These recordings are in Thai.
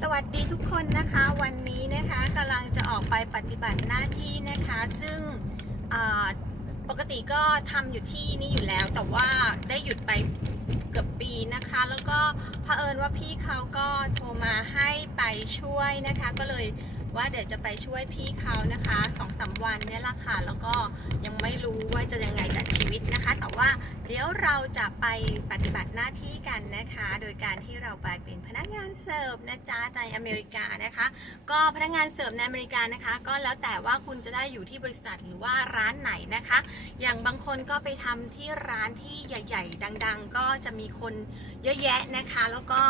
สวัสดีทุกคนนะคะวันนี้นะคะกำลังจะออกไปปฏิบัติหน้าที่นะคะ ซึ่งปกติก็ทำอยู่ที่นี่อยู่แล้ว แต่ว่าได้หยุดไปเกือบปีนะคะ แล้วก็เผอิญว่าพี่เขาก็โทรมาให้ไปช่วยนะคะ ก็เลย ว่าเดี๋ยวจะไปช่วยพี่เขานะคะสองสามวันเนี่ยแหละค่ะแล้วก็ยังไม่รู้ว่าจะยังไงกับชีวิตนะคะ แต่ว่าเดี๋ยวเราจะไปปฏิบัติหน้าที่กันนะคะ โดยการที่เราไปเป็นพนักงานเสิร์ฟนะจ๊ะในอเมริกานะคะ ก็พนักงานเสิร์ฟในอเมริกานะคะ ก็แล้วแต่ว่าคุณจะได้อยู่ที่บริษัทหรือว่าร้านไหนนะคะ อย่างบางคนก็ไปทำที่ร้านที่ใหญ่ ๆ ดัง ๆ ก็จะมีคน เยอะแยะนะคะ แล้วก็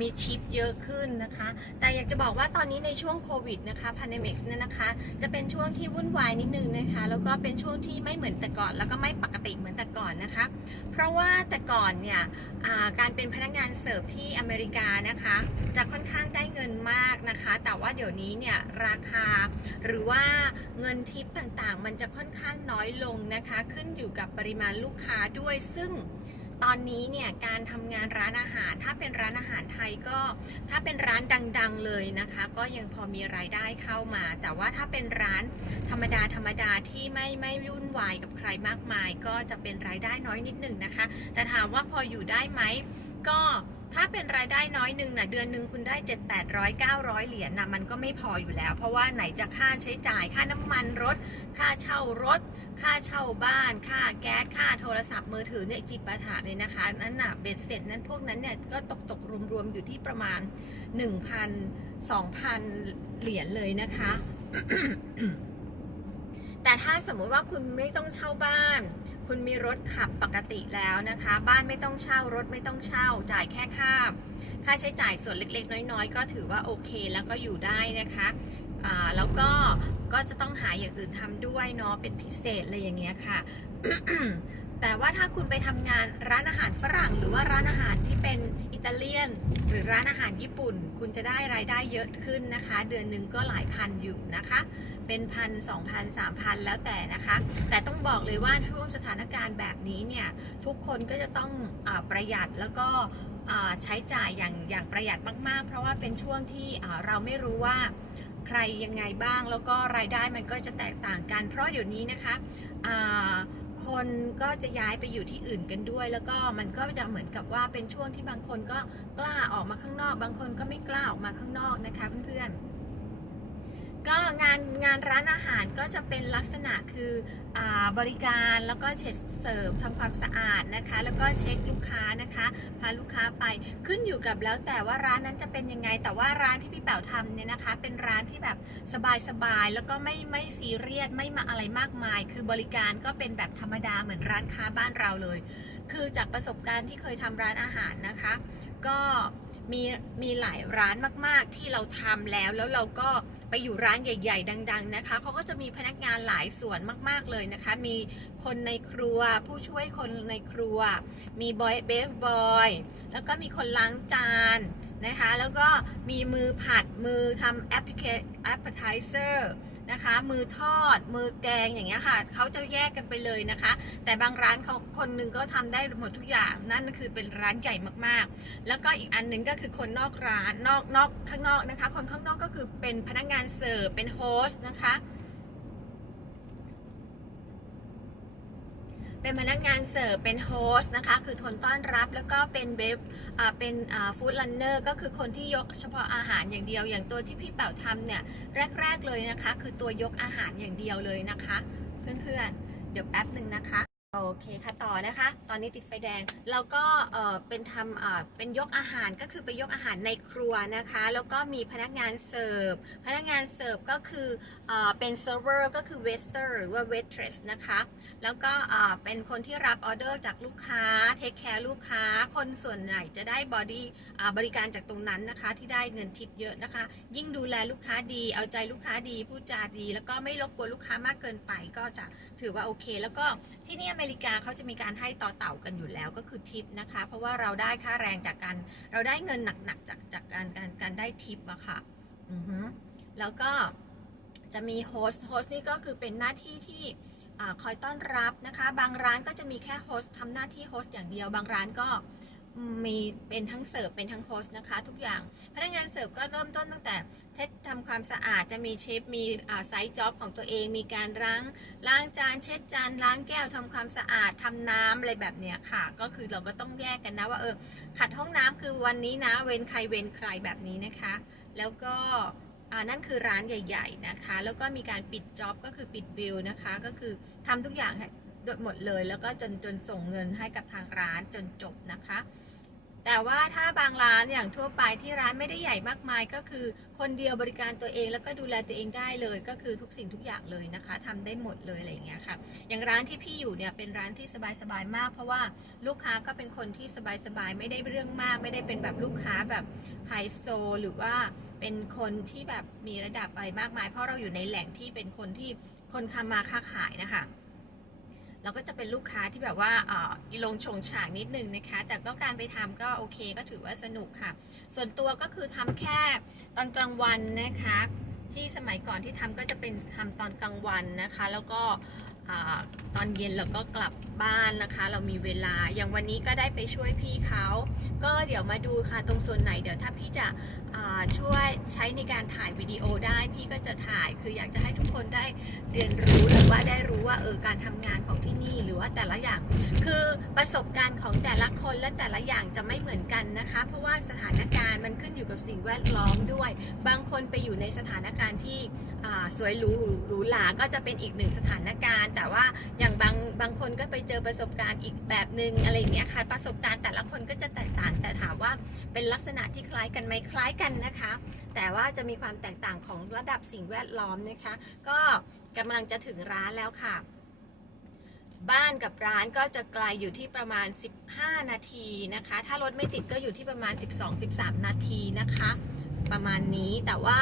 มีชิปเยอะขึ้นนะคะ แต่อยากจะบอกว่าตอนนี้ในช่วงโควิดนะคะพันเดมิกเนี่ยนะคะ จะเป็นช่วงที่วุ่นวายนิดนึงนะคะ แล้วก็เป็นช่วงที่ไม่เหมือนแต่ก่อน แล้วก็ไม่ปกติเหมือนแต่ก่อนนะคะ เพราะว่าแต่ก่อนเนี่ยการเป็นพนักงานเสิร์ฟที่อเมริกานะคะ จะค่อนข้างได้เงินมากนะคะ แต่ว่าเดี๋ยวนี้เนี่ยราคาหรือว่าเงินทิปต่างๆ มันจะค่อนข้างน้อยลงนะคะ ขึ้นอยู่กับปริมาณลูกค้าด้วยซึ่ง ตอนนี้เนี่ยการทำงานร้านอาหารถ้าเป็นร้านอาหารไทยก็ถ้าเป็นร้านดัง ๆเลยนะคะ ก็ยังพอมีรายได้เข้ามา แต่ว่าถ้าเป็นร้านธรรมดาธรรมดาที่ไม่ไม่ยุ่นวายกับใครมากมาย ก็จะเป็นรายได้น้อยนิดหนึ่งนะคะ แต่ถามว่าพออยู่ได้ไหมก็ ถ้าเป็นรายได้น้อยหนึ่งนะเดือนหนึ่งคุณได้ 7 8 0 0 900 เหรียญนะมันก็ไม่พออยู่แล้ว เพราะว่าไหนจะค่าใช้จ่ายค่าน้ำมันรถ ค่าเช่ารถ ค่าเช่าบ้าน ค่าแก๊สค่าโทรศัพท์มือถือเนี่ยจิปาถะเลยนะคะ นั่นน่ะเบ็ดเสร็จนั้นพวกนั้นเนี่ยก็ตกตกรวมๆอยู่ที่ประมาณ 1,000 2,000 เหรียญเลยนะคะ แต่ถ้าสมมุติว่าคุณไม่ต้องเช่าบ้าน คุณมีรถขับปกติแล้วนะคะ บ้านไม่ต้องเช่ารถไม่ต้องเช่า จ่ายแค่ค่า ค่าใช้จ่ายส่วนเล็กๆ น้อยๆ ก็ถือว่าโอเคแล้วก็อยู่ได้นะคะแล้วก็ก็จะต้องหาอย่างอื่นทำด้วยเนาะเป็นพิเศษอะไรอย่างเงี้ยค่ะ แต่ว่าถ้าคุณไปทำงานร้านอาหารฝรั่ง หรือว่าร้านอาหารที่เป็นอิตาเลียน หรือร้านอาหารญี่ปุ่น คุณจะได้รายได้เยอะขึ้นนะคะ เดือนหนึ่งก็หลายพันอยู่นะคะ เป็นพันสองพันสามพันแล้วแต่นะคะ แต่ต้องบอกเลยว่าช่วงสถานการณ์แบบนี้เนี่ย ทุกคนก็จะต้องอประหยัดแล้วก็ใช้จ่ายอย่างอย่างประหยัดมาก ๆ เพราะว่าเป็นช่วงที่เราไม่รู้ว่าใครยังไงบ้างแล้วก็รายได้มันก็จะแตกต่างกัน เพราะเดี๋ยวนี้นะคะ คนก็จะย้ายไปอยู่ที่อื่นกันด้วย แล้วก็มันก็จะเหมือนกับว่าเป็นช่วงที่บางคนก็กล้าออกมาข้างนอก บางคนก็ไม่กล้าออกมาข้างนอกนะคะเพื่อนๆ ก็งานงานร้านอาหารก็จะเป็นลักษณะคืออบริการแล้วก็เช็ดเสิร์ฟทำความสะอาดนะคะ แล้วก็เช็คลูกค้านะคะพาลูกค้าไปขึ้นอยู่กับแล้วแต่ว่าร้านนั้นจะเป็นยังไง แต่ว่าร้านที่พี่เป๋าทำเนี่ยนะคะ เป็นร้านที่แบบสบายๆแล้วก็ไม่ไม่ซีเรียสไม่มาอะไรมากมาย คือบริการก็เป็นแบบธรรมดาเหมือนร้านค้าบ้านเราเลย คือจากประสบการณ์ที่เคยทำร้านอาหารนะคะ ก็มีมีหลายร้านมาก ๆที่เราทำแล้วแล้วเราก็ ไปอยู่ร้านใหญ่ ๆ ดัง ๆ นะคะเขาก็จะมีพนักงานหลายส่วนมาก ๆ เลยนะคะ มีคนในครัว ผู้ช่วยคนในครัว มีบอยเบฟบอย แล้วก็มีคนล้างจานนะคะ แล้วก็มีมือผัดมือทำแอปพลิเคแอปเปอร์ไทเซอร์ นะคะ มือทอด มือแกงอย่างเงี้ยค่ะเขาจะแยกกันไปเลยนะคะ แต่บางร้านเขาคนนึงก็ทำได้หมดทุกอย่างนั่นคือเป็นร้านใหญ่มากๆ แล้วก็อีกอันหนึงก็คือคนนอกร้านนอกนอกข้างนอกนะคะ คนข้างนอกก็คือเป็นพนักงานเสิร์ฟเป็นโฮสต์นะคะ เป็นพนักงานเสิร์ฟเป็นโฮสต์นะคะ คือคนต้อนรับแล้วก็เป็นเบฟเป็นฟู้ดลันเนอร์ก็คือคนที่ยกเฉพาะอาหารอย่างเดียว อย่างตัวที่พี่เป่าทำเนี่ยแรก ๆเลยนะคะ คือตัวยกอาหารอย่างเดียวเลยนะคะ เพื่อนๆ เดี๋ยวแป๊บหนึ่งนะคะ เคค่ะต่อนะคะ ตอนนี้ติดไฟแดง แล้วก็เออเป็นทำอ่าเป็นยกอาหารก็คือไปยกอาหารในครัวนะคะ แล้วก็มีพนักงานเสิร์ฟ พนักงานเสิร์ฟก็คืออเป็นเซิร์ฟเวอร์ก็คือเวสเตอร์หรือว่าเวทเทรสนะคะ แล้วก็อ่าเป็นคนที่รับออเดอร์จากลูกค้าเทคแคร์ลูกค้า คนส่วนใหญ่จะได้บอดี้บริการจากตรงนั้นนะคะที่ได้เงินทิปเยอะนะคะ ยิ่งดูแลลูกค้าดี เอาใจลูกค้าดีพูดจาดี แล้วก็ไม่รบกวนลูกค้ามากเกินไปก็จะถือว่าโอเค แล้วก็ที่นี่อเมริกาเขาจะมีการให้ต่อเต่ากันอยู่แล้วก็คือทิปนะคะ เพราะว่าเราได้ค่าแรงจากการเราได้เงินหนักๆจากจากการการการได้ทิปอะค่ะอือฮึแล้วก็จะมีโฮสต์โฮสต์นี่ก็คือเป็นหน้าที่ที่อคอยต้อนรับนะคะ บางร้านก็จะมีแค่โฮสต์ทำหน้าที่โฮสต์อย่างเดียว บางร้านก็ มีเป็นทั้งเสิร์ฟเป็นทั้งโฮสนะคะ ทุกอย่างพนักงานเสิร์ฟก็เริ่มต้นตั้งแต่เทสทำความสะอาดจะมีเชฟมีไซต์จ็อบของตัวเอง มีการล้างล้างจานเช็ดจานล้างแก้วทำความสะอาดทำน้ำอะไรแบบเนี้ยค่ะ ก็คือเราก็ต้องแยกกันนะว่าเออขัดห้องน้ำคือวันนี้นะเว้นใครเว้นใครแบบนี้นะคะ แล้วก็อ่านั่นคือร้านใหญ่ ๆนะคะ แล้วก็มีการปิดจ็อบก็คือปิดบิลนะคะ ก็คือทำทุกอย่างให้หมดเลย แล้วก็จนจนส่งเงินให้กับทางร้านจนจบนะคะ แต่ว่าถ้าบางร้านอย่างทั่วไปที่ร้านไม่ได้ใหญ่มากมาย ก็คือคนเดียวบริการตัวเองแล้วก็ดูแลตัวเองได้เลย ก็คือทุกสิ่งทุกอย่างเลยนะคะทำได้หมดเลยอะไรอย่างเงี้ยค่ะ อย่างร้านที่พี่อยู่เนี่ยเป็นร้านที่สบายๆมาก เพราะว่าลูกค้าก็เป็นคนที่สบายๆไม่ได้เรื่องมาก ไม่ได้เป็นแบบลูกค้าแบบไฮโซหรือว่าเป็นคนที่แบบมีระดับอะไรมากมาย เพราะเราอยู่ในแหล่งที่เป็นคนที่คนทำมาค้าขายนะคะ เราก็จะเป็นลูกค้าที่แบบว่าอ่อลงชงฉากนิดนึงนะคะ แต่ก็การไปทำก็โอเคก็ถือว่าสนุกค่ะ ส่วนตัวก็คือทำแค่ตอนกลางวันนะคะ ที่สมัยก่อนที่ทำก็จะเป็นทำตอนกลางวันนะคะ แล้วก็อตอนเย็นเราก็กลับบ้านนะคะ เรามีเวลาอย่างวันนี้ก็ได้ไปช่วยพี่เขา ก็เดี๋ยวมาดูค่ะตรงส่วนไหนเดี๋ยวถ้าพี่จะช่วยใช้ในการถ่ายวิดีโอได้พี่ก็จะถ่ายคืออยากจะให้ทุกคนได้เรียนรู้หรือว่าได้รู้ว่าเออการทำงานของที่นี่หรือว่าแต่ละอย่าง คือประสบการณ์ของแต่ละคนและแต่ละอย่างจะไม่เหมือนกันนะคะ เพราะว่าสถานการณ์มันขึ้นอยู่กับสิ่งแวดล้อมด้วย บางคนไปอยู่ในสถานการณ์ที่สวยหรูหรูหราก็จะเป็นอีกหนึ่งสถานการณ์ แต่ว่าอย่างบางบางคนก็ไปเจอประสบการณ์อีกแบบหนึ่งอะไรอย่างเงี้ยค่ะประสบการณ์แต่ละคนก็จะแตกต่างแต่ถามว่าเป็นลักษณะที่คล้ายกันไหมคล้ายกันนะคะ แต่ว่าจะมีความแตกต่างของระดับสิ่งแวดล้อมนะคะ ก็กำลังจะถึงร้านแล้วค่ะ บ้านกับร้านก็จะไกลอยู่ที่ประมาณ 15 นาทีนะคะ ถ้ารถไม่ติดก็อยู่ที่ประมาณ 12-13 นาทีนะคะ ประมาณนี้แต่ว่า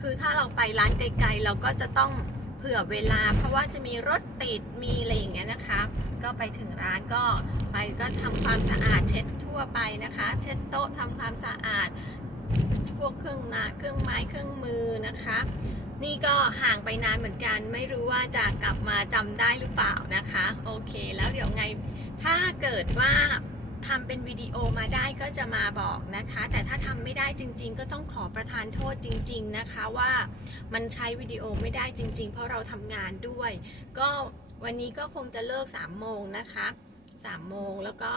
คือถ้าเราไปร้านไกลๆ เราก็จะต้องเผื่อเวลา เพราะว่าจะมีรถติดมีอะไรอย่างเงี้ยนะคะ ก็ไปถึงร้านก็ไปก็ทำความสะอาดเช็ดทั่วไปนะคะ เช็ดโต๊ะทำความสะอาด พวกเครื่องนาเครื่องไม้เครื่องมือนะคะ นี่ก็ห่างไปนานเหมือนกัน ไม่รู้ว่าจะกลับมาจำได้หรือเปล่านะคะ โอเค แล้วเดี๋ยวไง ถ้าเกิดว่าทำเป็นวิดีโอมาได้ก็จะมาบอกนะคะ แต่ถ้าทำไม่ได้จริง ๆ ก็ต้องขอประทานโทษจริง ๆนะคะว่ามันใช้วิดีโอไม่ได้จริง ๆ เพราะเราทำงานด้วย ก็วันนี้ก็คงจะเลิก3โมงนะคะ3โมงแล้วก็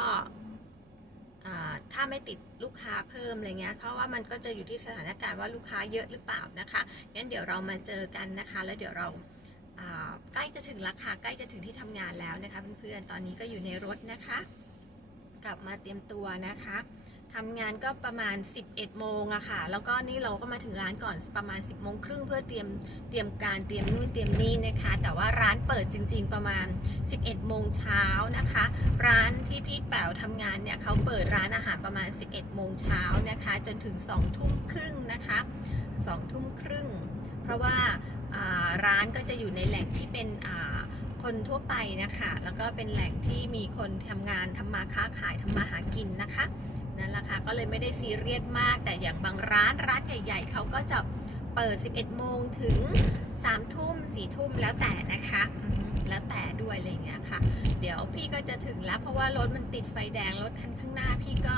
ถ้าไม่ติดลูกค้าเพิ่มอะไรเงี้ยเพราะว่ามันก็จะอยู่ที่สถานการณ์ว่าลูกค้าเยอะหรือเปล่านะคะงั้นเดี๋ยวเรามาเจอกันนะคะ แล้วเดี๋ยวเราใกล้จะถึงราคาใกล้จะถึงที่ทำงานแล้วนะคะเพื่อนๆตอนนี้ก็อยู่ในรถนะคะ กลับมาเตรียมตัวนะคะ ทำงานก็ประมาณ 11 โมงอะค่ะ แล้วก็นี่เราก็มาถึงร้านก่อนประมาณ 10 โมงครึ่งเพื่อเตรียมเตรียมการเตรียมนู่นเตรียมนี่นะคะ แต่ว่าร้านเปิดจริง ๆ ประมาณ 11 โมงเช้านะคะ ร้านที่พี่แป๋วทำงานเนี่ยเขาเปิดร้านอาหารประมาณ 11 โมงเช้านะคะ จนถึง 2 ทุ่มครึ่งนะคะ2ทุ่มครึ่ง เพราะว่าร้านก็จะอยู่ในแหล่งที่เป็นคนทั่วไปนะคะ แล้วก็เป็นแหล่งที่มีคนทำงานทำมาค้าขายทำมาหากินนะคะ นั่นแหละค่ะก็เลยไม่ได้ซีเรียสมาก แต่อย่างบางร้านร้านใหญ่ ๆเขาก็จะเปิด 11 โมงถึง 3 ทุ่ม 4 ทุ่มแล้วแต่นะคะแล้วแต่ด้วยอะไรเงี้ยค่ะ เดี๋ยวพี่ก็จะถึงแล้วเพราะว่ารถมันติดไฟแดงรถคันข้างหน้าพี่ก็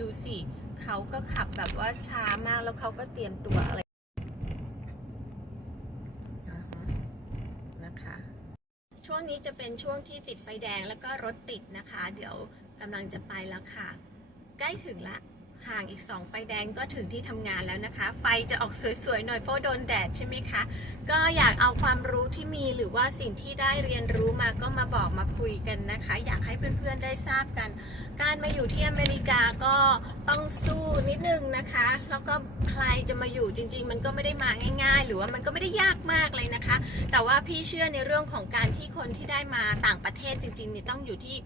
ดูสิเขาก็ขับแบบว่าช้ามากแล้วเขาก็เตรียมตัวอะไรนะคะ ช่วงนี้จะเป็นช่วงที่ติดไฟแดงแล้วก็รถติดนะคะ เดี๋ยวกำลังจะไปแล้วค่ะ ใกล้ถึงละ ห่างอีก 2 ไฟแดงก็ถึงที่ทำงานแล้วนะคะ ไฟจะออกสวยๆหน่อยเพราะโดนแดดใช่ไหมคะ ก็อยากเอาความรู้ที่มีหรือว่าสิ่งที่ได้เรียนรู้มาก็มาบอกมาคุยกันนะคะ อยากให้เพื่อนๆได้ทราบกัน การมาอยู่ที่อเมริกาก็ต้องสู้นิดนึงนะคะ แล้วก็ใครจะมาอยู่จริง ๆ มันก็ไม่ได้มาง่าย ๆ หรือว่ามันก็ไม่ได้ยากมากเลยนะคะ แต่ว่าพี่เชื่อในเรื่องของการที่คนที่ได้มาต่างประเทศจริงๆนี่ต้องอยู่ที่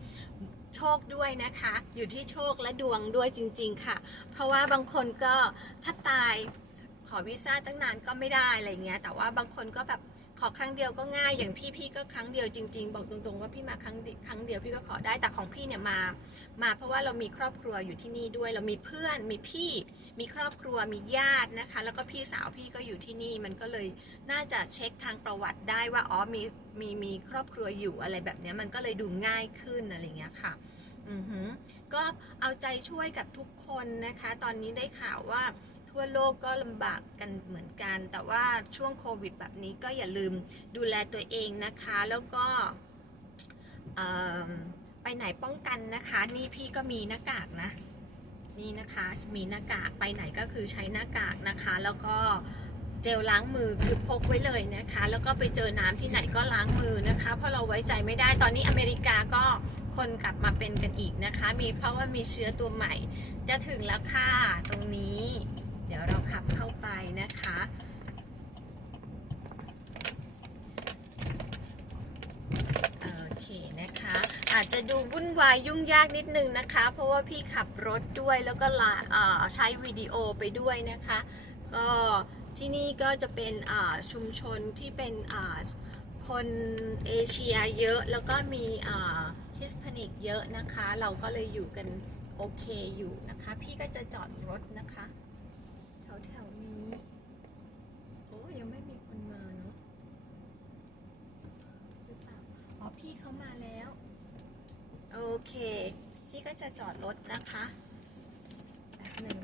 โชคด้วยนะคะ อยู่ที่โชคและดวงด้วยจริง ๆ ค่ะ เพราะว่าบางคนก็ถ้าตายขอวีซ่าตั้งนานก็ไม่ได้อะไรเงี้ย แต่ว่าบางคนก็แบบ ขอครั้งเดียวก็ง่ายอย่างพี่พี่ก็ครั้งเดียวจริง ๆ บอกตรงๆ ว่าพี่มาครั้งครั้งเดียวพี่ก็ขอได้แต่ของพี่เนี่ยมา มาเพราะว่าเรามีครอบครัวอยู่ที่นี่ด้วย เรามีเพื่อนมีพี่ มีครอบครัวมีญาตินะคะ แล้วก็พี่สาวพี่ก็อยู่ที่นี่มันก็เลยน่าจะเช็คทางประวัติได้ว่าอ๋อมีมีมีครอบครัวอยู่อะไรแบบนี้มันก็เลยดูง่ายขึ้นอะไรเงี้ยค่ะออือหือก็เอาใจช่วยกับทุกคนนะคะ ตอนนี้ได้ข่าวว่า ทั่วโลกก็ลำบากกันเหมือนกัน แต่ว่าช่วงโควิดแบบนี้ก็อย่าลืมดูแลตัวเองนะคะ แล้วก็ไปไหนป้องกันนะคะ นี่พี่ก็มีหน้ากากนะ นี่นะคะมีหน้ากากไปไหนก็คือใช้หน้ากากนะคะ แล้วก็เจลล้างมือคือพกไว้เลยนะคะ แล้วก็ไปเจอน้ำที่ไหนก็ล้างมือนะคะ เพราะเราไว้ใจไม่ได้ตอนนี้อเมริกาก็คนกลับมาเป็นกันอีกนะคะ มีเพราะว่ามีเชื้อตัวใหม่ จะถึงแล้วค่ะตรงนี้ เดี๋ยวเราขับเข้าไปนะคะ โอเคนะคะ อาจจะดูวุ่นวายยุ่งยากนิดนึงนะคะ เพราะว่าพี่ขับรถด้วยแล้วก็ลาใช้วิดีโอไปด้วยนะคะ ก็ที่นี่ก็จะเป็นชุมชนที่เป็นคนเอเชียเยอะแล้วก็มีฮิส p านิกเยอะนะคะ เราก็เลยอยู่กันโอเคอยู่นะคะ พี่ก็จะจอดรถนะคะ แถวแถวๆนี้ โอ้ยังไม่มีคนมาเนาะหรือเปล่า อ๋อพี่เขามาแล้ว โอ เค พี่ก็จะจอดรถนะคะแป๊บหนึ่ง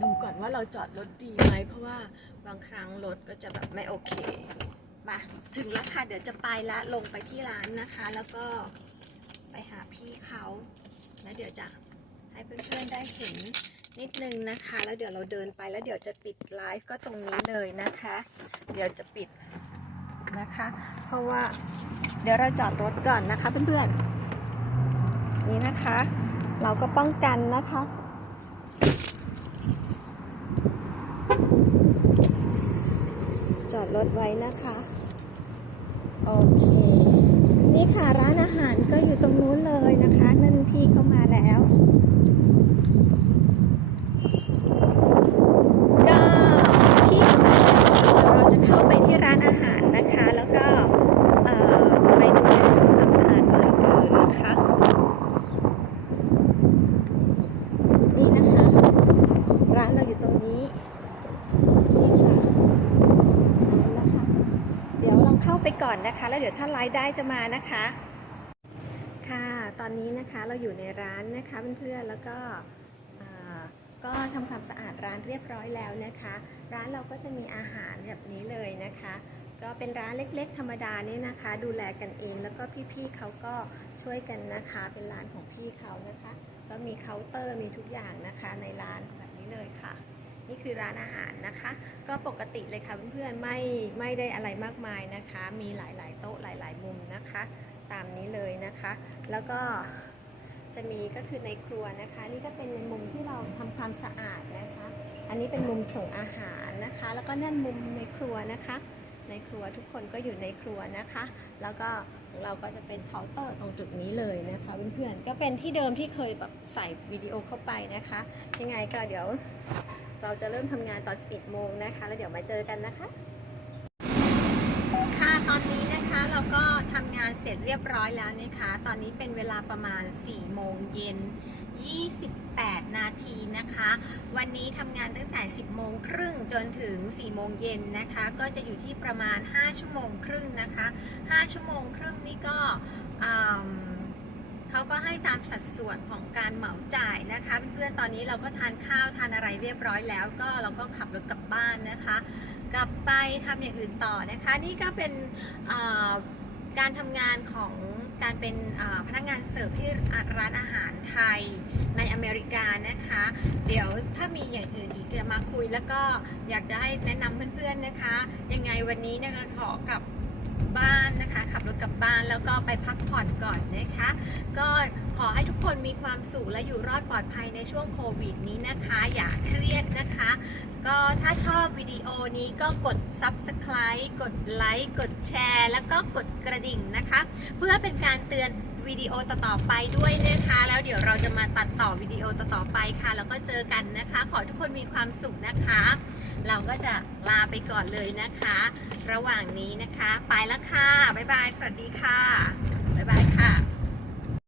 ดูก่อนว่าเราจอดรถดีไหม เพราะว่าบางครั้งรถก็จะแบบไม่โอเคมาถึงแล้วค่ะ เดี๋ยวจะไปละลงไปที่ร้านนะคะ แล้วก็ไปหาพี่เขาแล้วเดี๋ยวจะให้เพื่อนๆได้เห็นนิดนึงนะคะ แล้วเดี๋ยวเราเดินไปแล้วเดี๋ยวจะปิดไลฟ์ก็ตรงนี้เลยนะคะ เดี๋ยวจะปิดนะคะ เพราะว่าเดี๋ยวเราจอดรถก่อนนะคะเพื่อนๆ นี้นะคะ เราก็ป้องกันนะคะ จอดรถไว้นะคะ โอเค นี่ค่ะร้านอาหารก็อยู่ตรงนู้นเลยนะคะ นั่นพี่เข้ามาแล้ว ก็พี่เข้ามาแล้วค่ะเดี๋ยวเราจะเข้าไปที่ร้านอาหารนะคะ แล้วก็เอ่อไปดูแลทำความสะอาดก่อนอื่นนะคะ นี่นะคะ ร้านเราอยู่ตรงนี้ นี่ค่ะร้านนะคะ เดี๋ยวเราเข้าไปก่อนนะคะ แล้วเดี๋ยวถ้าไได้จะมานะคะ ค่ะตอนนี้นะคะเราอยู่ในร้านนะคะเพื่อนๆแล้วก็ก็ทำความสะอาดร้านเรียบร้อยแล้วนะคะ ร้านเราก็จะมีอาหารแบบนี้เลยนะคะ ก็เป็นร้านเล็กๆ ธรรมดานี่นะคะ ดูแลกันเองแล้วก็พี่ๆเขาก็ช่วยกันนะคะ เป็นร้านของพี่เขานะคะ ก็มีเคาน์เตอร์มีทุกอย่างนะคะในร้านแบบนี้เลยค่ะ นี่คือร้านอาหารนะคะ ก็ปกติเลยค่ะเพื่อนๆไม่ไม่ได้อะไรมากมายนะคะ มีหลายๆโต๊ะหลาย ๆ มุมนะคะ ตามนี้เลยนะคะ แล้วก็จะมีก็คือในครัวนะคะ นี่ก็เป็นในมุมที่เราทำความสะอาดนะคะ อันนี้เป็นมุมส่งอาหารนะคะ แล้วก็นั่นมุมในครัวนะคะ ในครัวทุกคนก็อยู่ในครัวนะคะ แล้วก็เราก็จะเป็นเคาน์เตอร์ตรงจุดนี้เลยนะคะเพื่อนๆก็เป็นที่เดิมที่เคยแบบใส่วิดีโอเข้าไปนะคะ ยังไงก็เดี๋ยว เราจะเริ่มทำงานตอน 11 โมงนะคะ แล้วเดี๋ยวมาเจอกันนะคะ ค่ะ ตอนนี้นะคะเราก็ทำงานเสร็จเรียบร้อยแล้วนะคะ ตอนนี้เป็นเวลาประมาณ 4 โมงเย็น 28 นาทีนะคะ วันนี้ทำงานตั้งแต่ 10 โมงครึ่งจนถึง 4 โมงเย็นนะคะ ก็จะอยู่ที่ประมาณ 5 ชั่วโมงครึ่งนะคะ 5 ชั่วโมงครึ่งนี่ก็อืม เขาก็ให้ตามสัดส่วนของการเหมาจ่ายนะคะเพื่อนๆตอนนี้เราก็ทานข้าวทานอะไรเรียบร้อยแล้ว ก็เราก็ขับรถกลับบ้านนะคะ กลับไปทำอย่างอื่นต่อนะคะ นี่ก็เป็นการทำงานของการเป็นพนักงานเสิร์ฟที่ร้านอาหารไทยในอเมริกานะคะ เดี๋ยวถ้ามีอย่างอื่นอีกจะมาคุยแล้วก็อยากจะให้แนะนำเพื่อนๆนะคะ ยังไงวันนี้นะคะขอกับ บ้านนะคะ ขับรถกลับบ้านแล้วก็ไปพักผ่อนก่อนนะคะ ก็ขอให้ทุกคนมีความสุขและอยู่รอดปลอดภัยในช่วงโควิดนี้นะคะ อย่าเครียดนะคะ ก็ถ้าชอบวิดีโอนี้ก็กด subscribe กดไลค์กดแชร์ แล้วก็กดกระดิ่งนะคะ เพื่อเป็นการเตือน วิดีโอต่อๆไปด้วยนะคะ แล้วเดี๋ยวเราจะมาตัดต่อวิดีโอต่อๆไปค่ะ แล้วก็เจอกันนะคะ ขอทุกคนมีความสุขนะคะ เราก็จะลาไปก่อนเลยนะคะ ระหว่างนี้นะคะ ไปแล้วค่ะ บ๊ายบาย สวัสดีค่ะ บ๊ายบายค่ะ